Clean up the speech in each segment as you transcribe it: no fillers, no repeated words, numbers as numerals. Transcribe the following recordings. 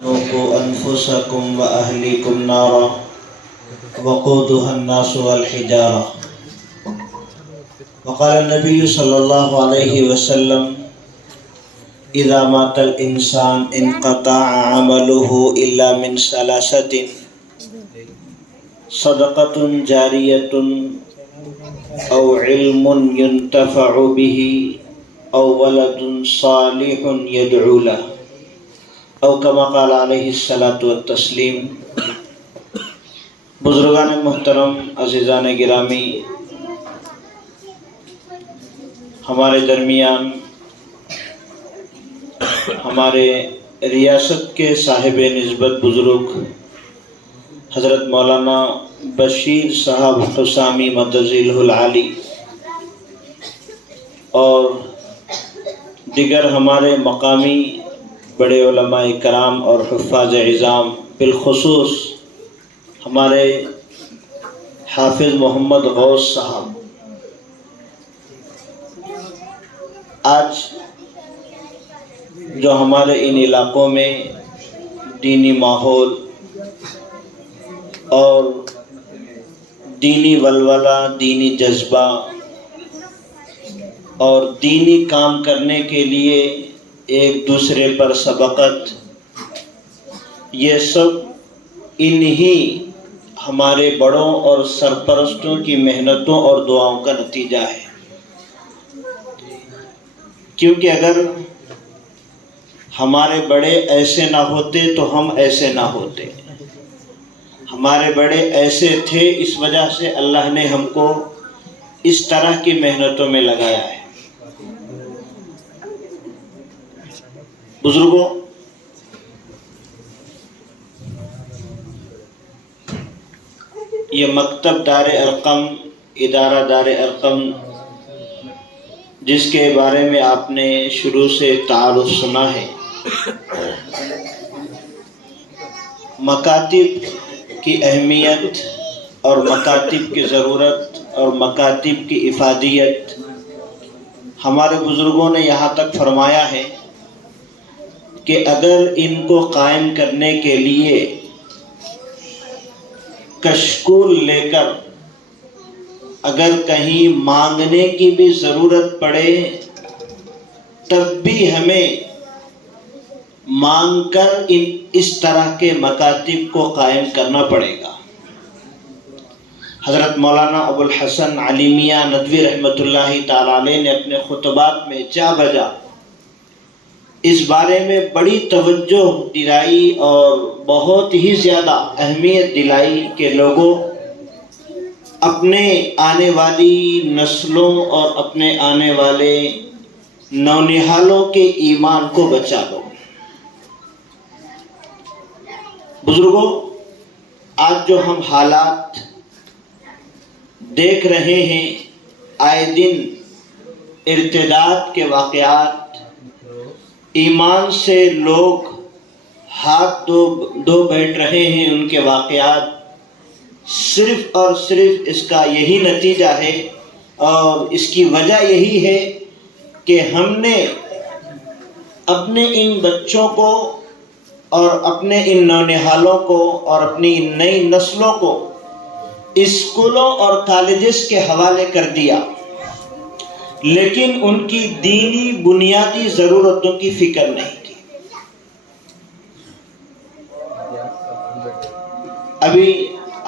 قوا أنفسكم وأهليكم نارا وقودها الناس والحجارة. وقال النبي صلى الله عليه وسلم: إذا مات الإنسان انقطع عمله إلا من ثلاثة: صدقة جارية أو علم ينتفع به أو ولد صالح يدعو له، او کما قال علیہ الصلاۃ والتسلیم. بزرگان محترم، عزیزان گرامی، ہمارے درمیان ہمارے ریاست کے صاحب نسبت بزرگ حضرت مولانا بشیر صاحب حسامی مدظلہ العالی اور دیگر ہمارے مقامی بڑے علماء کرام اور حفاظ عظام، بالخصوص ہمارے حافظ محمد غوث صاحب، آج جو ہمارے ان علاقوں میں دینی ماحول اور دینی ولولہ، دینی جذبہ اور دینی کام کرنے کے لیے ایک دوسرے پر سبقت، یہ سب انہی ہمارے بڑوں اور سرپرستوں کی محنتوں اور دعاؤں کا نتیجہ ہے. کیونکہ اگر ہمارے بڑے ایسے نہ ہوتے تو ہم ایسے نہ ہوتے. ہمارے بڑے ایسے تھے، اس وجہ سے اللہ نے ہم کو اس طرح کی محنتوں میں لگایا ہے. بزرگوں، یہ مکتب دار ارقم، ادارہ دار ارقم، جس کے بارے میں آپ نے شروع سے تعارف سنا ہے، مکاتب کی اہمیت اور مکاتب کی ضرورت اور مکاتب کی افادیت ہمارے بزرگوں نے یہاں تک فرمایا ہے کہ اگر ان کو قائم کرنے کے لیے کشکول لے کر اگر کہیں مانگنے کی بھی ضرورت پڑے تب بھی ہمیں مانگ کر اس طرح کے مکاتب کو قائم کرنا پڑے گا. حضرت مولانا ابو الحسن علی میاں ندوی رحمۃ اللہ تعالی علیہ نے اپنے خطبات میں جا بجا اس بارے میں بڑی توجہ دلائی اور بہت ہی زیادہ اہمیت دلائی کہ لوگوں، اپنے آنے والی نسلوں اور اپنے آنے والے نونہالوں کے ایمان کو بچا لو. بزرگوں، آج جو ہم حالات دیکھ رہے ہیں، آئے دن ارتداد کے واقعات، ایمان سے لوگ ہاتھ دھو بیٹھ رہے ہیں، ان کے واقعات، صرف اور صرف اس کا یہی نتیجہ ہے اور اس کی وجہ یہی ہے کہ ہم نے اپنے ان بچوں کو اور اپنے ان نونہالوں کو اور اپنی ان نئی نسلوں کو اسکولوں اور کالجز کے حوالے کر دیا، لیکن ان کی دینی بنیادی ضرورتوں کی فکر نہیں کی. ابھی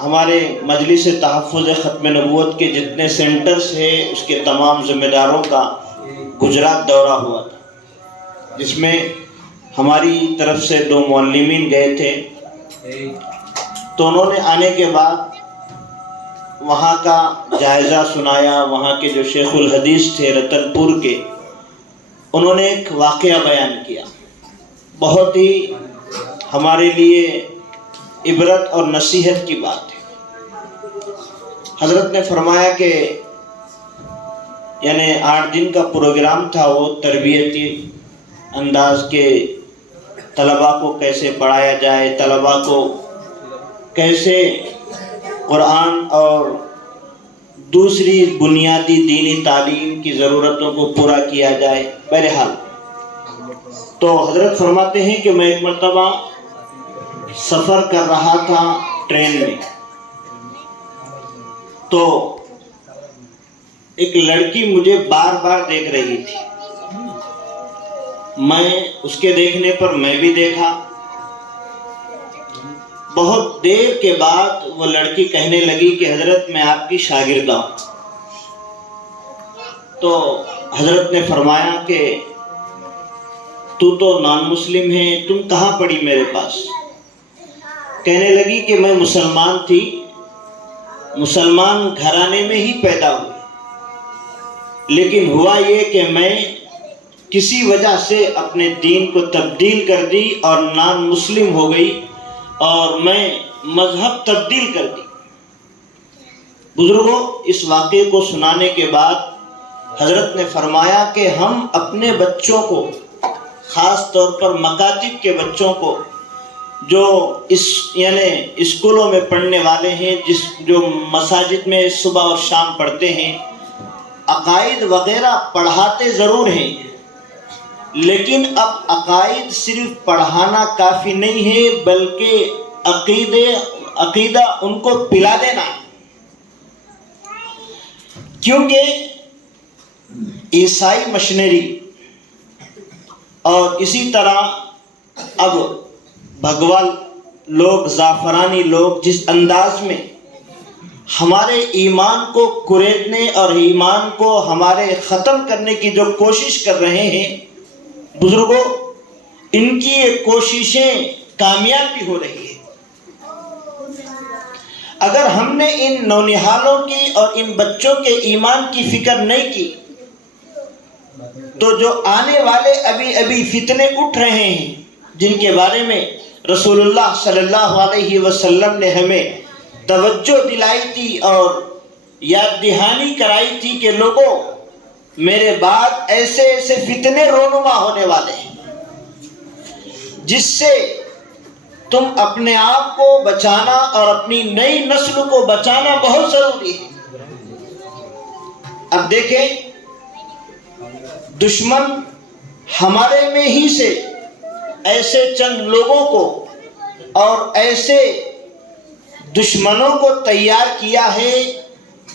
ہمارے مجلس تحفظ ختم نبوت کے جتنے سینٹرز ہیں، اس کے تمام ذمہ داروں کا گجرات دورہ ہوا تھا، جس میں ہماری طرف سے 2 معلمین گئے تھے. تو انہوں نے آنے کے بعد وہاں کا جائزہ سنایا. وہاں کے جو شیخ الحدیث تھے رتن پور کے، انہوں نے ایک واقعہ بیان کیا، بہت ہی ہمارے لیے عبرت اور نصیحت کی بات ہے. حضرت نے فرمایا کہ یعنی 8 دن کا پروگرام تھا، وہ تربیتی انداز کے طلباء کو کیسے پڑھایا جائے، طلباء کو کیسے قرآن اور دوسری بنیادی دینی تعلیم کی ضرورتوں کو پورا کیا جائے. بہرحال تو حضرت فرماتے ہیں کہ میں ایک مرتبہ سفر کر رہا تھا ٹرین میں، تو ایک لڑکی مجھے بار بار دیکھ رہی تھی، میں اس کے دیکھنے پر میں بھی دیکھا۔ بہت دیر کے بعد وہ لڑکی کہنے لگی کہ حضرت میں آپ کی شاگردہ ہوں۔ تو حضرت نے فرمایا کہ تو نان مسلم ہے، تم کہاں پڑھی میرے پاس؟ کہنے لگی کہ میں مسلمان تھی، مسلمان گھرانے میں ہی پیدا ہوئی، لیکن ہوا یہ کہ میں کسی وجہ سے اپنے دین کو تبدیل کر دی اور نان مسلم ہو گئی، اور میں مذہب تبدیل کر دی۔ بزرگوں، اس واقعے کو سنانے کے بعد حضرت نے فرمایا کہ ہم اپنے بچوں کو، خاص طور پر مکاتب کے بچوں کو، جو یعنی اسکولوں میں پڑھنے والے ہیں، جو مساجد میں صبح اور شام پڑھتے ہیں، عقائد وغیرہ پڑھاتے ضرور ہیں، لیکن اب عقائد صرف پڑھانا کافی نہیں ہے، بلکہ عقیدہ ان کو پلا دینا ہے۔ کیونکہ عیسائی مشنری اور اسی طرح اب بھگوا لوگ، زعفرانی لوگ جس انداز میں ہمارے ایمان کو کریدنے اور ایمان کو ہمارے ختم کرنے کی جو کوشش کر رہے ہیں، بزرگوں، ان کی یہ کوششیں کامیاب بھی ہو رہی ہیں۔ اگر ہم نے ان نونہالوں کی اور ان بچوں کے ایمان کی فکر نہیں کی تو جو آنے والے ابھی فتنے اٹھ رہے ہیں، جن کے بارے میں رسول اللہ صلی اللہ علیہ وسلم نے ہمیں توجہ دلائی تھی اور یاد دہانی کرائی تھی کہ لوگوں، میرے بعد ایسے ایسے فتنے رونما ہونے والے ہیں جس سے تم اپنے آپ کو بچانا اور اپنی نئی نسل کو بچانا بہت ضروری ہے۔ اب دیکھیں، دشمن ہمارے میں ہی سے ایسے چند لوگوں کو اور ایسے دشمنوں کو تیار کیا ہے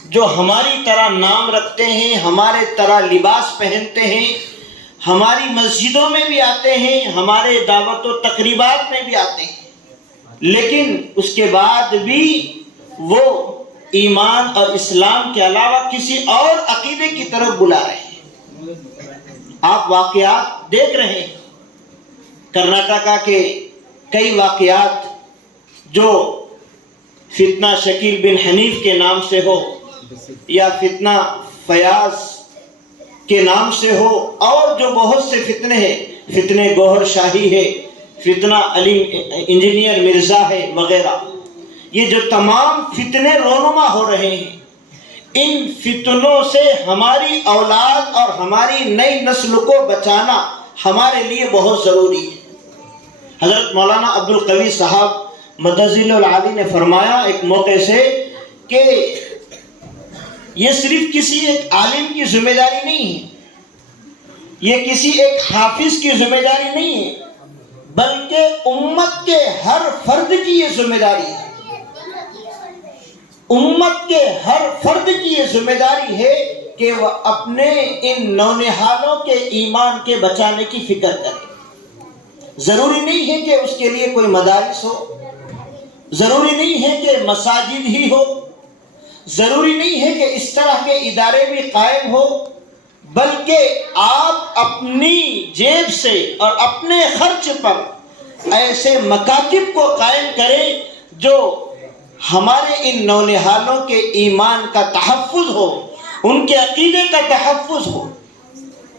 جو ہماری طرح نام رکھتے ہیں، ہمارے طرح لباس پہنتے ہیں، ہماری مسجدوں میں بھی آتے ہیں، ہمارے دعوت و تقریبات میں بھی آتے ہیں، لیکن اس کے بعد بھی وہ ایمان اور اسلام کے علاوہ کسی اور عقیدے کی طرف بلا رہے ہیں۔ آپ واقعات دیکھ رہے ہیں، کرناٹکا کے کئی واقعات جو فتنہ شکیل بن حنیف کے نام سے ہو یا فتنہ فیاض کے نام سے ہو، اور جو بہت سے فتنے ہیں، فتنے گوہر شاہی ہے، فتنہ علی انجینئر مرزا ہے وغیرہ، یہ جو تمام فتنے رونما ہو رہے ہیں، ان فتنوں سے ہماری اولاد اور ہماری نئی نسل کو بچانا ہمارے لیے بہت ضروری ہے۔ حضرت مولانا عبدالقوی صاحب مدظل العالی نے فرمایا ایک موقع سے کہ یہ صرف کسی ایک عالم کی ذمہ داری نہیں ہے، یہ کسی ایک حافظ کی ذمہ داری نہیں ہے، بلکہ امت کے ہر فرد کی یہ ذمہ داری ہے۔ امت کے ہر فرد کی یہ ذمہ داری ہے کہ وہ اپنے ان نونہالوں کے ایمان کے بچانے کی فکر کرے۔ ضروری نہیں ہے کہ اس کے لیے کوئی مدارس ہو، ضروری نہیں ہے کہ مساجد ہی ہو، ضروری نہیں ہے کہ اس طرح کے ادارے بھی قائم ہو، بلکہ آپ اپنی جیب سے اور اپنے خرچ پر ایسے مکاتب کو قائم کریں جو ہمارے ان نونہالوں کے ایمان کا تحفظ ہو، ان کے عقیدے کا تحفظ ہو۔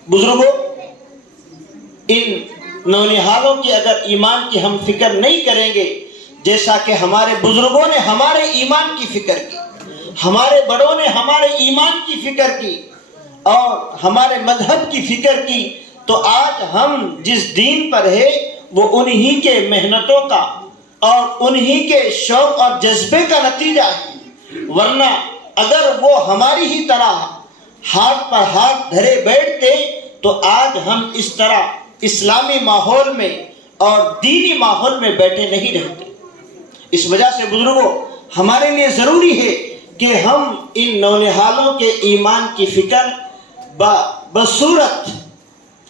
بزرگوں، ان نونہالوں کی اگر ایمان کی ہم فکر نہیں کریں گے، جیسا کہ ہمارے بزرگوں نے ہمارے ایمان کی فکر کی، ہمارے بڑوں نے ہمارے ایمان کی فکر کی اور ہمارے مذہب کی فکر کی، تو آج ہم جس دین پر ہے وہ انہی کے محنتوں کا اور انہی کے شوق اور جذبے کا نتیجہ ہے۔ ورنہ اگر وہ ہماری ہی طرح ہاتھ پر ہاتھ دھرے بیٹھتے تو آج ہم اس طرح اسلامی ماحول میں اور دینی ماحول میں بیٹھے نہیں رہتے۔ اس وجہ سے بزرگوں ہمارے لیے ضروری ہے کہ ہم ان نونہالوں کے ایمان کی فکر بصورت،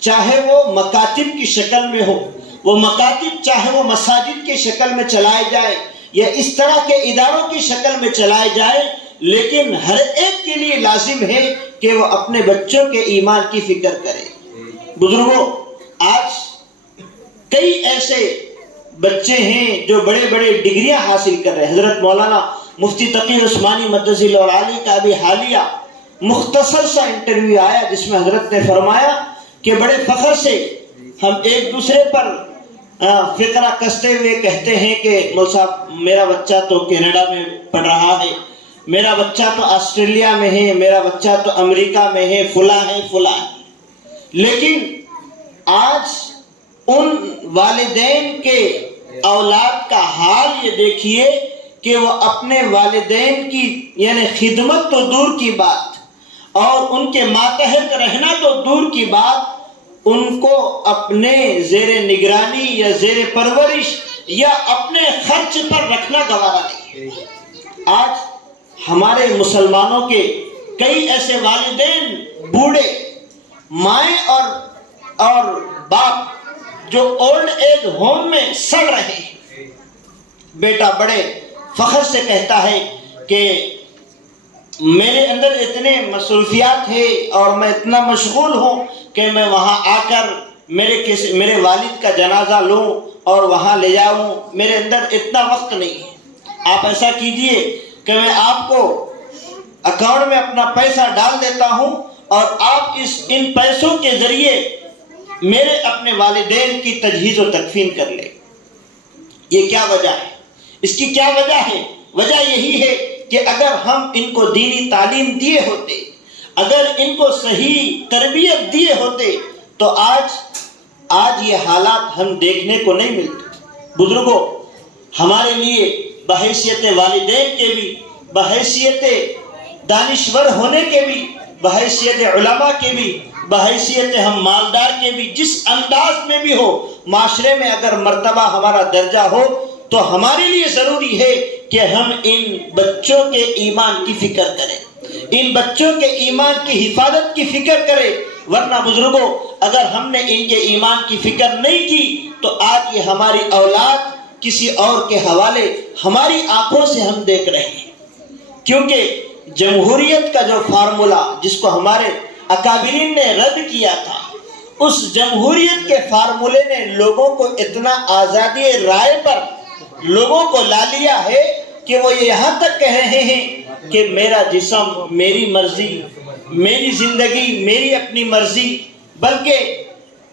چاہے وہ مکاتب کی شکل میں ہو، وہ مکاتب چاہے وہ مساجد کی شکل میں چلائے جائے یا اس طرح کے اداروں کی شکل میں چلائے جائے، لیکن ہر ایک کے لیے لازم ہے کہ وہ اپنے بچوں کے ایمان کی فکر کرے۔ بزرگوں، آج کئی ایسے بچے ہیں جو بڑے بڑے ڈگریاں حاصل کر رہے ہیں۔ حضرت مولانا مفتی تقی عثمانی مدث اللہ العالی کا بھی حالیہ مختصر سا انٹرویو آیا جس میں حضرت نے فرمایا کہ بڑے فخر سے ہم ایک دوسرے پر فقرہ کستے ہوئے کہتے ہیں کہ مول صاحب میرا بچہ تو کینیڈا میں پڑھ رہا ہے، میرا بچہ تو آسٹریلیا میں ہے، میرا بچہ تو امریکہ میں ہے، فلاں ہے فلاں ہے۔ لیکن آج ان والدین کے اولاد کا حال یہ دیکھیے کہ وہ اپنے والدین کی یعنی خدمت تو دور کی بات اور ان کے ماتحت رہنا تو دور کی بات، ان کو اپنے زیر نگرانی یا زیر پرورش یا اپنے خرچ پر رکھنا گوارا نہیں ہے۔ آج ہمارے مسلمانوں کے کئی ایسے والدین بوڑھے مائیں اور باپ جو اولڈ ایج ہوم میں سڑ رہے ہیں۔ بیٹا بڑے فخر سے کہتا ہے کہ میرے اندر اتنے مصروفیات ہیں اور میں اتنا مشغول ہوں کہ میں وہاں آ کر میرے والد کا جنازہ لوں اور وہاں لے جاؤں، میرے اندر اتنا وقت نہیں ہے۔ آپ ایسا کیجئے کہ میں آپ کو اکاؤنٹ میں اپنا پیسہ ڈال دیتا ہوں اور آپ ان پیسوں کے ذریعے میرے اپنے والدین کی تجہیز و تکفین کر لیں۔ یہ کیا وجہ ہے؟ اس کی کیا وجہ ہے؟ وجہ یہی ہے کہ اگر ہم ان کو دینی تعلیم دیے ہوتے، اگر ان کو صحیح تربیت دیے ہوتے تو آج یہ حالات ہم دیکھنے کو نہیں ملتے۔ بزرگوں، ہمارے لیے بحیثیت والدین کے بھی، بحیثیت دانشور ہونے کے بھی، بحیثیت علماء کے بھی، بحیثیت ہم مالدار کے بھی، جس انداز میں بھی ہو معاشرے میں اگر مرتبہ ہمارا درجہ ہو تو ہمارے لیے ضروری ہے کہ ہم ان بچوں کے ایمان کی فکر کریں، ان بچوں کے ایمان کی حفاظت کی فکر کریں، ورنہ بزرگوں اگر ہم نے ان کے ایمان کی فکر نہیں کی تو آج یہ ہماری اولاد کسی اور کے حوالے ہماری آنکھوں سے ہم دیکھ رہے ہیں۔ کیونکہ جمہوریت کا جو فارمولا جس کو ہمارے اکابرین نے رد کیا تھا، اس جمہوریت کے فارمولے نے لوگوں کو اتنا آزادی رائے پر لوگوں کو لا لیا ہے کہ وہ یہاں تک کہہ رہے ہیں کہ میرا جسم میری مرضی، میری زندگی میری اپنی مرضی، بلکہ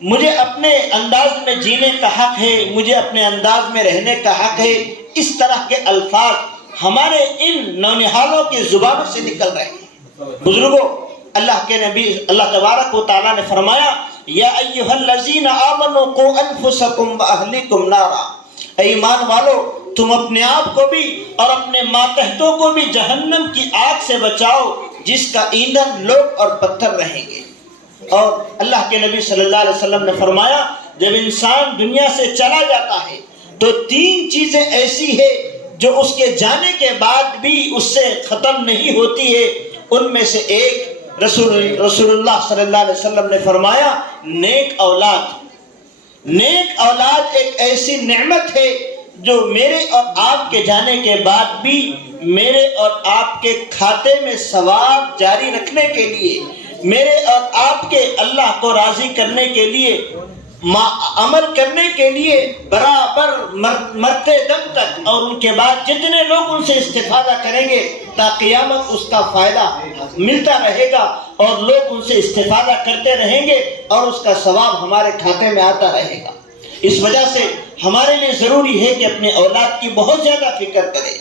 مجھے اپنے انداز میں جینے کا حق ہے، مجھے اپنے انداز میں رہنے کا حق ہے۔ اس طرح کے الفاظ ہمارے ان نونہالوں کی زبانوں سے نکل رہے ہیں۔ بزرگوں، اللہ کے نبی اللہ تبارک و تعالیٰ نے فرمایا یا ایھا الذین آمنوا قوا انفسکم واہلیکم نارا، اے ایمان والو تم اپنے آپ کو بھی اور اپنے ماتحتوں کو بھی جہنم کی آگ سے بچاؤ جس کا ایندھن لوگ اور پتھر رہیں گے۔ اور اللہ کے نبی صلی اللہ علیہ وسلم نے فرمایا جب انسان دنیا سے چلا جاتا ہے تو 3 چیزیں ایسی ہے جو اس کے جانے کے بعد بھی اس سے ختم نہیں ہوتی ہے۔ ان میں سے ایک رسول اللہ صلی اللہ علیہ وسلم نے فرمایا نیک اولاد۔ نیک اولاد ایک ایسی نعمت ہے جو میرے اور آپ کے جانے کے بعد بھی میرے اور آپ کے کھاتے میں ثواب جاری رکھنے کے لیے، میرے اور آپ کے اللہ کو راضی کرنے کے لیے، عمل کرنے کے لیے برابر مرتے دم تک اور ان کے بعد جتنے لوگ ان سے استفادہ کریں گے تا قیامت اس کا فائدہ ملتا رہے گا اور لوگ ان سے استفادہ کرتے رہیں گے اور اس کا ثواب ہمارے کھاتے میں آتا رہے گا۔ اس وجہ سے ہمارے لیے ضروری ہے کہ اپنے اولاد کی بہت زیادہ فکر کریں،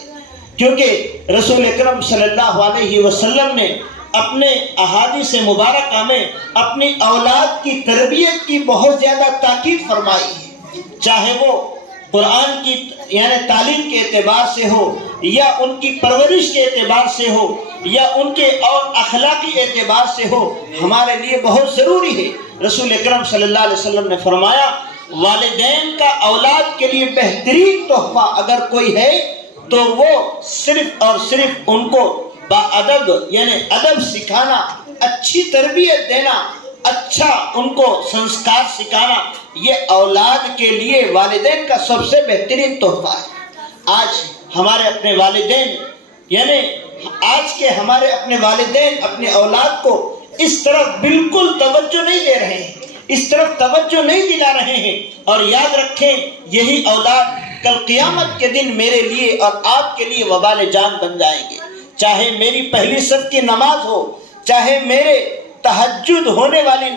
کیونکہ رسول اکرم صلی اللہ علیہ وسلم نے اپنے احادیث مبارکہ میں اپنی اولاد کی تربیت کی بہت زیادہ تاکید فرمائی ہے، چاہے وہ قرآن کی یعنی تعلیم کے اعتبار سے ہو یا ان کی پرورش کے اعتبار سے ہو یا ان کے اور اخلاقی اعتبار سے ہو، ہمارے لیے بہت ضروری ہے۔ رسول اکرم صلی اللہ علیہ وسلم نے فرمایا والدین کا اولاد کے لیے بہترین تحفہ اگر کوئی ہے تو وہ صرف اور صرف ان کو باادب یعنی ادب سکھانا، اچھی تربیت دینا، اچھا ان کو سنسکار سکھانا، یہ اولاد کے لیے والدین کا سب سے بہترین تحفہ ہے۔ آج ہمارے اپنے والدین یعنی آج کے ہمارے اپنے والدین اپنے اولاد کو اس طرف بالکل توجہ نہیں دے رہے ہیں، اس طرف توجہ نہیں دلا رہے ہیں۔ اور یاد رکھیں یہی اولاد کل قیامت کے دن میرے لیے اور آپ کے لیے وبال جان بن جائیں گے۔ چاہے میری پہلی صف کی نماز ہو، چاہے میرے تہجد ہونے والی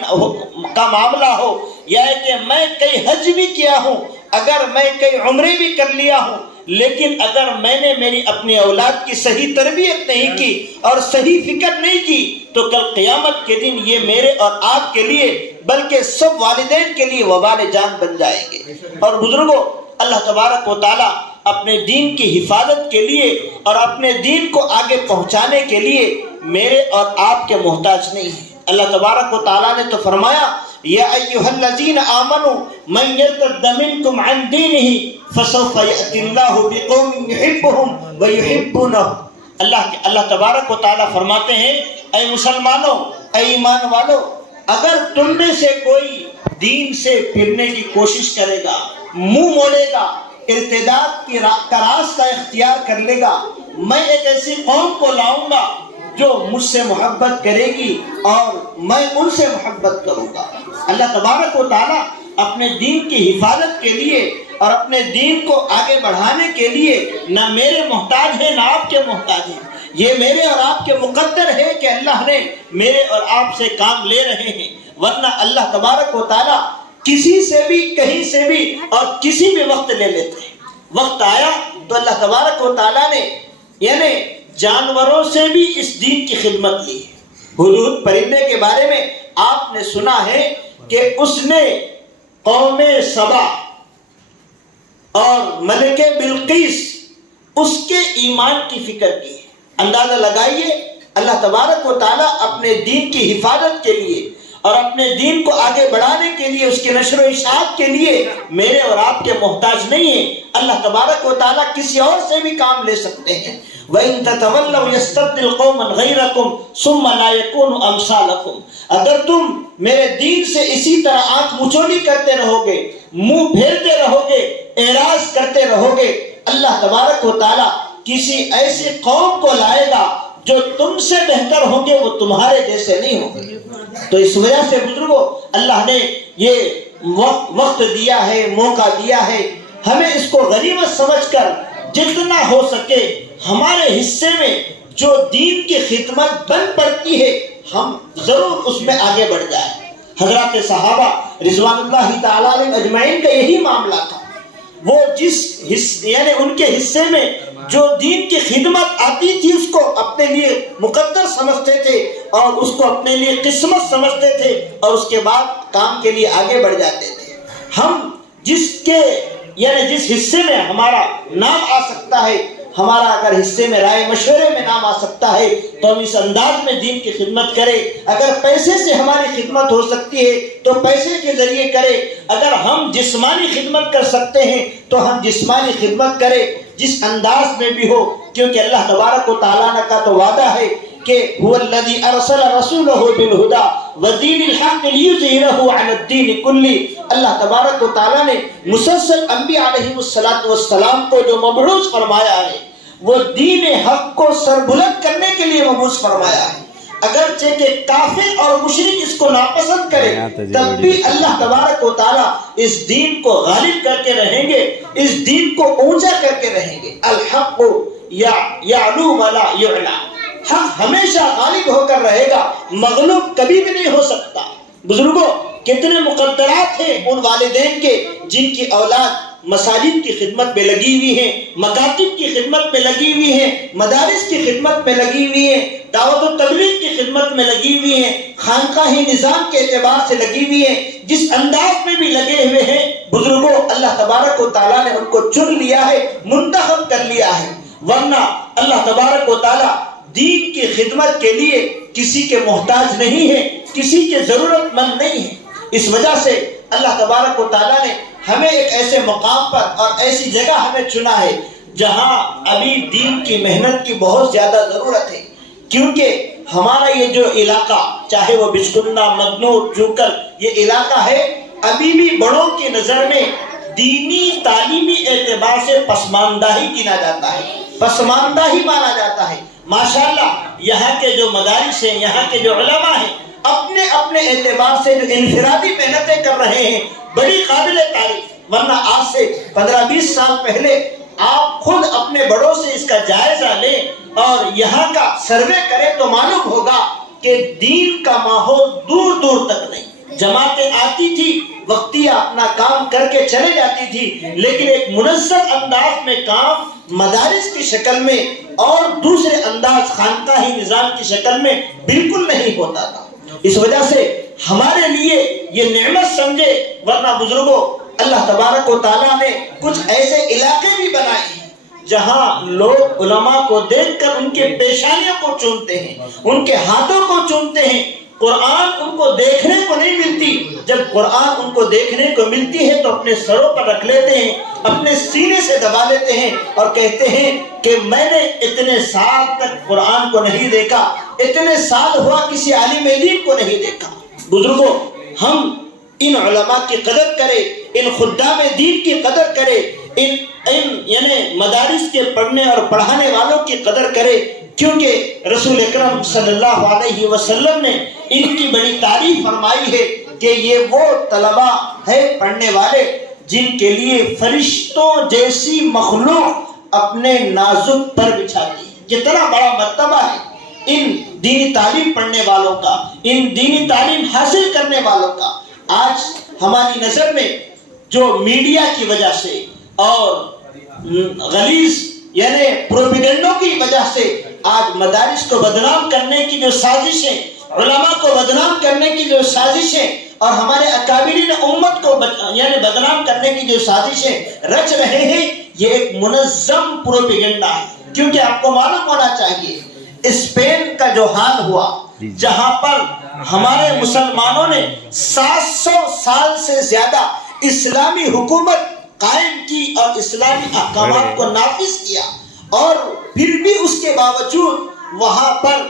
کا معاملہ ہو، یا کہ میں کئی حج بھی کیا ہوں، اگر میں کئی عمرے بھی کر لیا ہوں، لیکن اگر میں نے میری اپنی اولاد کی صحیح تربیت نہیں کی اور صحیح فکر نہیں کی تو کل قیامت کے دن یہ میرے اور آپ کے لیے بلکہ سب والدین کے لیے وبال جان بن جائیں گے۔ اور بزرگوں، اللہ تبارک و تعالی اپنے دین کی حفاظت کے لیے اور اپنے دین کو آگے پہنچانے کے لیے میرے اور آپ کے محتاج نہیں ہیں۔ اللہ تبارک و تعالیٰ نے تو فرمایا یا ایھا الذین آمنوا من یرتد منکم عن دینہ فسوف یأتی اللہ بقوم یحبهم ویحبونہ۔ اللہ تبارک و تعالیٰ فرماتے ہیں اے مسلمانوں، اے ایمان والو، اگر تم میں سے کوئی دین سے پھرنے کی کوشش کرے گا، منہ موڑے گا، ارتداد کا راستہ اختیار کر لے گا، میں ایک ایسی قوم کو لاؤں گا جو مجھ سے محبت کرے گی اور میں ان سے محبت کروں گا۔ اللہ تبارک و تعالیٰ اپنے دین کی حفاظت کے لیے اور اپنے دین کو آگے بڑھانے کے لیے نہ میرے محتاج ہیں نہ آپ کے محتاج ہیں۔ یہ میرے اور آپ کے مقدر ہے کہ اللہ نے میرے اور آپ سے کام لے رہے ہیں، ورنہ اللہ تبارک و تعالیٰ کسی سے بھی کہیں سے بھی اور کسی بھی وقت لے لیتے ہیں۔ وقت آیا تو اللہ تبارک و تعالیٰ نے یعنی جانوروں سے بھی اس دین کی خدمت لی ہے۔ ہدہد پرندے کے بارے میں آپ نے سنا ہے کہ اس نے قوم سبا اور ملکہ بلقیس اس کے ایمان کی فکر کی ہے۔ اندازہ لگائیے، اللہ تبارک و تعالیٰ اپنے دین کی حفاظت کے لیے اور اپنے دین کو آگے بڑھانے کے لیے، اس کے نشر و اشاعت کے لیے میرے اور آپ کے محتاج نہیں ہیں۔ اللہ تبارک و تعالیٰ کسی اور سے بھی کام لے سکتے ہیں۔ وَإِن تَتَوَلَّوْا يَسْتَبْدِلْ قَوْمًا غَيْرَكُمْ ثُمَّ لَا يَكُونُوا أَمْثَالَكُمْ۔ اگر تم میرے دین سے اسی طرح آنکھ مچولی کرتے رہو گے، منہ پھیرتے رہو گے، اعراض کرتے رہو گے، اللہ تبارک و تعالیٰ کسی ایسی قوم کو لائے گا جو تم سے بہتر ہوں گے، وہ تمہارے جیسے نہیں ہوں گے۔ تو اس وجہ سے بزرگوں، اللہ نے یہ وقت دیا ہے، موقع دیا ہے، ہمیں اس کو غنیمت سمجھ کر جتنا ہو سکے ہمارے حصے میں جو دین کی خدمت بن پڑتی ہے ہم ضرور اس میں آگے بڑھ جائیں۔ حضرات صحابہ رضوان اللہ تعالیٰ علیہ اجمعین کا یہی معاملہ تھا۔ وہ یعنی ان کے حصے میں جو دین کی خدمت آتی تھی اس کو اپنے لیے مقدر سمجھتے تھے اور اس کو اپنے لیے قسمت سمجھتے تھے اور اس کے بعد کام کے لیے آگے بڑھ جاتے تھے۔ ہم جس حصے میں ہمارا نام آ سکتا ہے، ہمارا اگر حصے میں رائے مشورے میں نام آ سکتا ہے تو ہم اس انداز میں دین کی خدمت کریں۔ اگر پیسے سے ہماری خدمت ہو سکتی ہے تو پیسے کے ذریعے کریں، اگر ہم جسمانی خدمت کر سکتے ہیں تو ہم جسمانی خدمت کریں، جس انداز میں بھی ہو، کیونکہ اللہ تبارک و تعالیٰ کا تو وعدہ ہے کہ هو الذي ارسل رسوله بالهدى ودين الحق ليظهره على الدين كله۔ اللہ تبارک و تعالیٰ نے مسلسل انبیاء علیہ السلام کو جو مبعوث فرمایا ہے وہ دین حق کو سربلند کرنے کے لیے مبعوث فرمایا ہے۔ اگرچہ کہ کافر اور مشرک اس کو ناپسند کرے تب بھی اللہ تبارک و تعالیٰ اس دین کو غالب کر کے رہیں گے، اس دین کو اونچا کر کے رہیں گے۔ الحق یعلو ولا یعلی، حق ہمیشہ غالب ہو کر رہے گا، مغلوب کبھی بھی نہیں ہو سکتا۔ بزرگوں، کتنے مقدرات ہیں ان والدین کے جن کی اولاد مساجد کی خدمت میں لگی ہوئی ہیں، مکاتب کی خدمت میں لگی ہوئی ہیں، مدارس کی خدمت میں لگی ہوئی ہیں، دعوت و تبلیغ کی خدمت میں لگی ہوئی ہیں، خانقاہی نظام کے اعتبار سے لگی ہوئی ہیں، جس انداز میں بھی لگے ہوئے ہیں۔ بزرگوں، اللہ تبارک و تعالیٰ نے ان کو چن لیا ہے، منتخب کر لیا ہے، ورنہ اللہ تبارک و تعالیٰ دین کی خدمت کے لیے کسی کے محتاج نہیں ہے، کسی کے ضرورت مند نہیں ہے۔ اس وجہ سے اللہ تبارک و تعالیٰ نے ہمیں ایک ایسے مقام پر اور ایسی جگہ ہمیں چنا ہے جہاں ابھی دین کی محنت کی بہت زیادہ ضرورت ہے، کیونکہ ہمارا یہ جو علاقہ، چاہے وہ بچکنڈا، مدنور، جوکر، یہ علاقہ ہے، ابھی بھی بڑوں کی نظر میں دینی تعلیمی اعتبار سے پسماندہ ہی گنا جاتا ہے، پسماندہ ہی مانا جاتا ہے۔ ماشاءاللہ یہاں کے جو مدارس ہیں، یہاں کے جو علماء ہیں، اپنے اپنے اعتبار سے جو انفرادی محنتیں کر رہے ہیں، بڑی قابل تعریف۔ ورنہ آج سے 15-20 سال پہلے آپ خود اپنے بڑوں سے اس کا جائزہ لیں اور یہاں کا سروے کریں تو معلوم ہوگا کہ دین کا ماحول دور دور تک نہیں۔ جماعتیں آتی تھی، وقتیہ اپنا کام کر کے چلے جاتی تھی، لیکن ایک منظم انداز میں کام مدارس کی شکل میں اور دوسرے انداز خانقاہی نظام کی شکل میں بالکل نہیں ہوتا تھا۔ اس وجہ سے ہمارے لیے یہ نعمت سمجھے، ورنہ بزرگوں اللہ تبارک و تعالیٰ نے کچھ ایسے علاقے بھی بنائے ہیں جہاں لوگ علماء کو دیکھ کر ان کے پیشانیوں کو چومتے ہیں، ان کے ہاتھوں کو چومتے ہیں۔ قرآن ان کو دیکھنے کو نہیں ملتی، جب قرآن ان کو دیکھنے کو ملتی ہے تو اپنے سروں پر رکھ لیتے ہیں، اپنے سینے سے دبا لیتے ہیں اور کہتے ہیں کہ میں نے اتنے سال تک قرآن کو نہیں دیکھا، اتنے سال ہوا کسی عالم دین کو نہیں دیکھا۔ بزرگوں، ہم ان علماء کی قدر کریں، ان خدام دین کی قدر کریں، ان یعنی مدارس کے پڑھنے اور پڑھانے والوں کی قدر کریں، کیونکہ رسول اکرم صلی اللہ علیہ وسلم نے ان کی بڑی تعریف فرمائی ہے کہ یہ وہ طلباء ہے پڑھنے والے جن کے لیے فرشتوں جیسی مخلوق اپنے نازک پر بچھاتی ہے۔ کتنا بڑا مرتبہ ہے ان دینی تعلیم پڑھنے والوں کا، ان دینی تعلیم حاصل کرنے والوں کا۔ آج ہماری نظر میں جو میڈیا کی وجہ سے اور غلیظ یعنی پروپیگنڈوں کی وجہ سے آج مدارس کو بدنام کرنے کی جو سازشیں، علماء کو بدنام کرنے کی جو سازشیں اور ہمارے اکابرین امت کو یعنی بدنام کرنے کی جو سازشیں رچ رہے ہیں، یہ ایک منظم پروپیگنڈا ہے۔ کیونکہ آپ کو معلوم ہونا چاہیے اسپین کا جو حال ہوا، جہاں پر ہمارے مسلمانوں نے 700 سال سے زیادہ اسلامی حکومت قائم کی اور اسلامی احکامات کو نافذ کیا، اور پھر بھی اس کے باوجود وہاں پر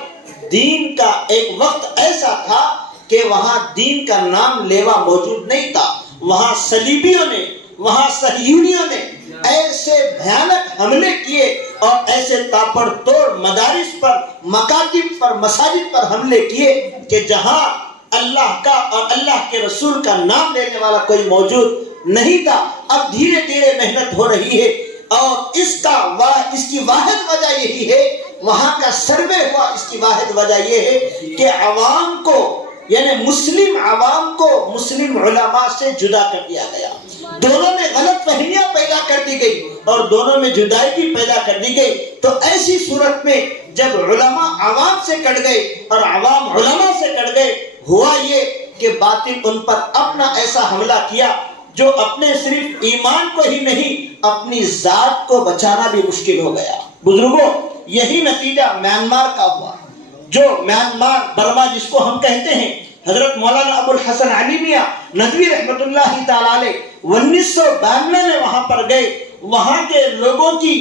دین کا ایک وقت ایسا تھا کہ وہاں دین کا نام لیوا موجود نہیں تھا۔ وہاں صلیبیوں نے، وہاں صہیونیوں نے ایسے بھیانک حملے کیے اور ایسے تاپڑ توڑ مدارس پر، مکاتب پر، مساجد پر حملے کیے کہ جہاں اللہ کا اور اللہ کے رسول کا نام لینے والا کوئی موجود نہیں تھا۔ اب دھیرے دھیرے محنت ہو رہی ہے اور اس کی واحد وجہ یہی ہے، وہاں کا سروے ہوا، اس کی واحد وجہ یہ ہے کہ عوام کو یعنی مسلم عوام کو مسلم علماء سے جدا کر دیا گیا، دونوں میں غلط فہمیاں پیدا کر دی گئی اور دونوں میں جدائی بھی پیدا کر دی گئی۔ تو ایسی صورت میں جب علماء عوام سے کٹ گئے اور عوام علماء سے کٹ گئے، ہوا یہ کہ باطل ان پر اپنا ایسا حملہ کیا جو اپنے صرف ایمان کو ہی نہیں، اپنی ذات کو بچانا بھی مشکل ہو گیا۔ بزرگوں، یہی نتیجہ میانمار کا ہوا، جو میانمار برما جس کو ہم کہتے ہیں، حضرت مولانا ابو الحسن علی میاں ندوی رحمت اللہ تعالی علیہ 1992 میں وہاں پر گئے۔ وہاں کے لوگوں کی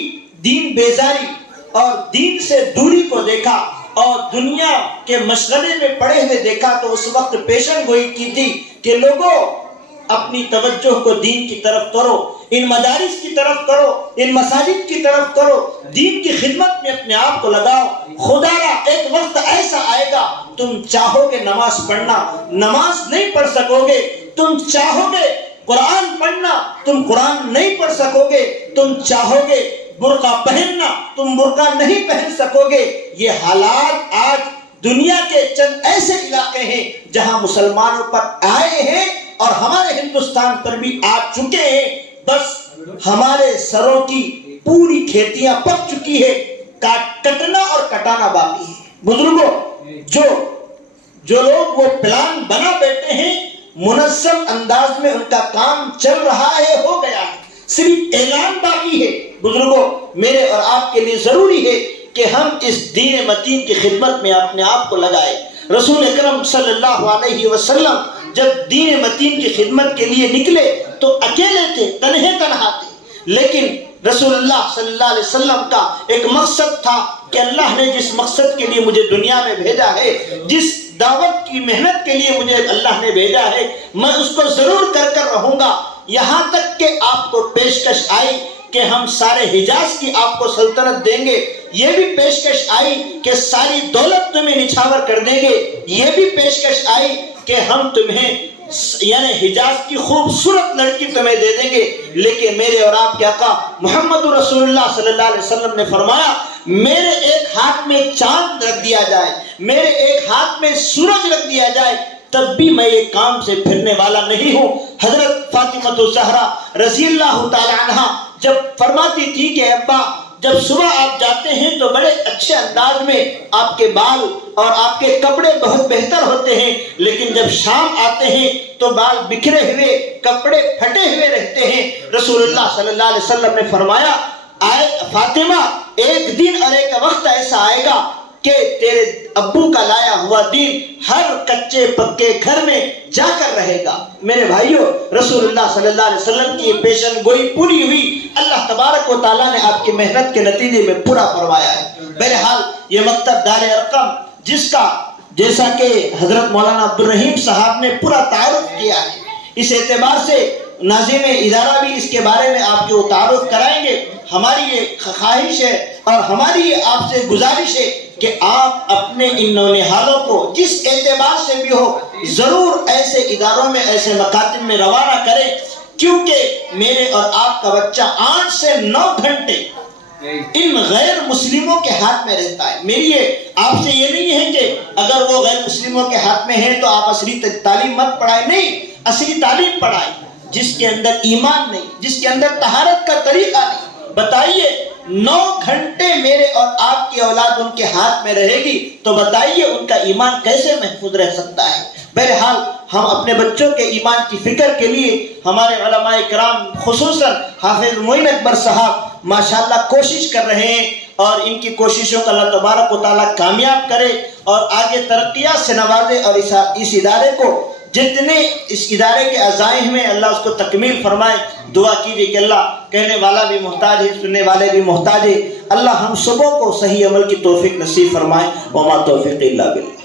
دین بیزاری اور دین سے دوری کو دیکھا اور دنیا کے مشغلے میں پڑے ہوئے دیکھا، تو اس وقت پیشن گوئی کی تھی کہ لوگوں اپنی توجہ کو دین کی طرف کرو، ان مدارس کی طرف کرو، ان مساجد کی طرف کرو، دین کی خدمت میں اپنے آپ کو لگاؤ۔ خدا را ایک وقت ایسا آئے گا تم چاہو گے نماز پڑھنا، نماز نہیں پڑھ سکو گے، تم چاہو گے قرآن پڑھنا، تم قرآن نہیں پڑھ سکو گے، تم چاہو گے برقع پہننا، تم برقع نہیں پہن سکو گے۔ یہ حالات آج دنیا کے چند ایسے علاقے ہیں جہاں مسلمانوں پر آئے ہیں اور ہمارے ہندوستان پر بھی آ چکے ہیں۔ بس ہمارے سروں کی پوری کھیتیاں پک چکی ہے، کٹنا اور کٹانا باقی ہے۔ بزرگوں، جو لوگ وہ پلان بنا بیٹھے ہیں، منظم انداز میں ان کا کام چل رہا ہے، ہو گیا ہے، صرف اعلان باقی ہے۔ بزرگوں، میرے اور آپ کے لیے ضروری ہے کہ ہم اس دین متین کی خدمت میں اپنے آپ کو لگائیں۔ رسول اکرم صلی اللہ علیہ وسلم جب دین متین کی خدمت کے لیے نکلے تو اکیلے تھے، تنہا تھے، لیکن رسول اللہ صلی اللہ علیہ وسلم کا ایک مقصد تھا کہ اللہ نے جس مقصد کے لیے مجھے دنیا میں بھیجا ہے، جس دعوت کی محنت کے لیے مجھے اللہ نے بھیجا ہے، میں اس کو ضرور کر رہوں گا. یہاں تک کہ آپ کو پیشکش آئی کہ ہم سارے حجاز کی آپ کو سلطنت دیں گے، یہ بھی پیشکش آئی کہ ساری دولت تمہیں نچھاور کر دیں گے، یہ بھی پیشکش آئی کہ ہم تمہیں یعنی حجاز کی خوبصورت لڑکی تمہیں دے دیں گے. لیکن میرے اور آپ کے آقا محمد رسول اللہ صلی اللہ علیہ وسلم نے فرمایا میرے ایک ہاتھ میں چاند رکھ دیا جائے، میرے ایک ہاتھ میں سورج رکھ دیا جائے، تب بھی میں یہ کام سے پھرنے والا نہیں ہوں. حضرت فاطمہ الزہرا رضی اللہ تعالی عنہا جب فرماتی تھی کہ ابا جب صبح آپ جاتے ہیں تو بڑے اچھے انداز میں آپ کے بال اور آپ کے کپڑے بہت بہتر ہوتے ہیں، لیکن جب شام آتے ہیں تو بال بکھرے ہوئے، کپڑے پھٹے ہوئے رہتے ہیں. رسول اللہ صلی اللہ علیہ وسلم نے فرمایا فاطمہ ایک دن اور ایک وقت ایسا آئے گا کہ تیرے ابو کا لایا ہوا دین ہر کچے پکے گھر میں جا کر رہے گا. میرے بھائیوں، رسول اللہ صلی اللہ علیہ وسلم کی یہ پیشن گوئی پوری ہوئی، اللہ تبارک و تعالیٰ نے آپ کی محنت کے نتیجے میں پورا فرمایا ہے. بہرحال یہ مکتب دار ارقم جس کا جیسا کہ حضرت مولانا عبدالرحیم صاحب نے پورا تعارف کیا ہے، اس اعتبار سے ناظم ادارہ بھی اس کے بارے میں آپ کو تعارف کرائیں گے. ہماری یہ خواہش ہے اور ہماری یہ آپ سے گزارش ہے کہ آپ اپنے ان نونہالوں کو جس اعتبار سے بھی ہو ضرور ایسے اداروں میں، ایسے مکاتب میں روانہ کریں، کیونکہ میرے اور آپ کا بچہ 8 سے 9 گھنٹے ان غیر مسلموں کے ہاتھ میں رہتا ہے. میری یہ آپ سے یہ نہیں ہے کہ اگر وہ غیر مسلموں کے ہاتھ میں ہیں تو آپ اصلی تعلیم مت پڑھائیں، نہیں، اصلی تعلیم پڑھائیں. جس کے اندر ایمان نہیں، جس کے اندر طہارت کا طریقہ نہیں، بتائیے 9 گھنٹے میرے اور آپ کی اولاد ان کے ہاتھ میں رہے گی تو بتائیے ان کا ایمان کیسے محفوظ رہ سکتا ہے. بہرحال ہم اپنے بچوں کے ایمان کی فکر کے لیے ہمارے علماء کرام خصوصاً حافظ معین اکبر صاحب ماشاءاللہ کوشش کر رہے ہیں، اور ان کی کوششوں کا اللہ تبارک و تعالیٰ کامیاب کرے اور آگے ترقیات سے نوازے، اور اس ادارے کو جتنے اس ادارے کے عزائم میں اللہ اس کو تکمیل فرمائے. دعا کیجئے کہ اللہ کہنے والا بھی محتاج ہے، سننے والے بھی محتاج ہے، اللہ ہم سبوں کو صحیح عمل کی توفیق نصیب فرمائے. وما توفیق الا باللہ.